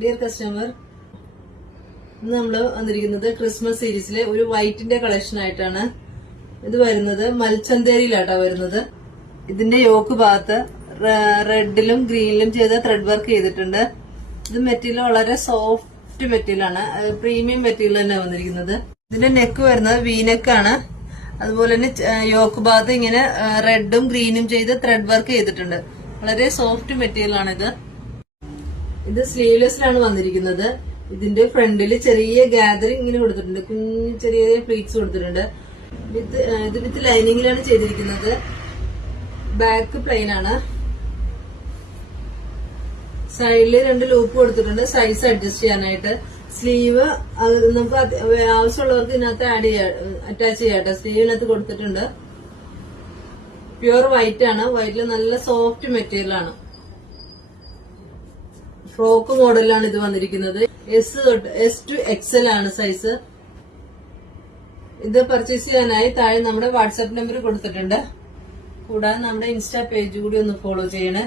Dear customer, ഇന്ന് നമ്മള് വന്നിരിക്കുന്നത് ക്രിസ്മസ് സീരീസിലെ ഒരു വൈറ്റിന്റെ കളക്ഷൻ ആയിട്ടാണ്. ഇത് വരുന്നത് മൽച്ചന്തേരിയിലാട്ടോ വരുന്നത്. ഇതിന്റെ യോക്ക് ഭാഗത്ത് റെഡിലും ഗ്രീനിലും ചെയ്ത ത്രെഡ് വർക്ക് ചെയ്തിട്ടുണ്ട്. ഇത് മെറ്റീരിയൽ വളരെ സോഫ്റ്റ് മെറ്റീരിയൽ ആണ്, പ്രീമിയം മെറ്റീരിയൽ തന്നെ വന്നിരിക്കുന്നത്. ഇതിന്റെ നെക്ക് വരുന്നത് വീനെക്കാണ്. അതുപോലെ തന്നെ യോക്ക് ഭാഗത്ത് ഇങ്ങനെ റെഡും ഗ്രീനും ചെയ്ത് ത്രെഡ് വർക്ക് ചെയ്തിട്ടുണ്ട്. വളരെ സോഫ്റ്റ് മെറ്റീരിയൽ ആണിത്. ഇത് സ്ലീവ്ലെസ്സിലാണ് വന്നിരിക്കുന്നത്. ഇതിന്റെ ഫ്രണ്ടിൽ ചെറിയ ഗാദറിംഗ് ഇങ്ങനെ കൊടുത്തിട്ടുണ്ട്, കുഞ്ഞു ചെറിയ ഫ്ലീറ്റ്സ് കൊടുത്തിട്ടുണ്ട്. ഇത് വിത്ത് ലൈനിങ്ങിലാണ് ചെയ്തിരിക്കുന്നത്. ബാക്ക് പ്ലെയിൻ ആണ്. സൈഡില് 2 ലൂപ്പ് കൊടുത്തിട്ടുണ്ട് സൈസ് അഡ്ജസ്റ്റ് ചെയ്യാനായിട്ട്. സ്ലീവ് നമുക്ക് ആവശ്യമുള്ളവർക്ക് ഇതിനകത്ത് അറ്റാച്ച് ചെയ്യാട്ടോ. സ്ലീവിനകത്ത് കൊടുത്തിട്ടുണ്ട്. പ്യുവർ വൈറ്റ് ആണ്. വൈറ്റില് നല്ല സോഫ്റ്റ് മെറ്റീരിയൽ ആണ്. ഫ്രോക്ക് മോഡലാണ് ഇത് വന്നിരിക്കുന്നത്. S to XL ആണ് സൈസ്. ഇത് പർച്ചേസ് ചെയ്യാനായി താഴെ നമ്മുടെ വാട്സാപ്പ് നമ്പർ കൊടുത്തിട്ടുണ്ട്. കൂടാതെ നമ്മുടെ ഇൻസ്റ്റാ പേജ് കൂടി ഒന്ന് ഫോളോ ചെയ്യണേ.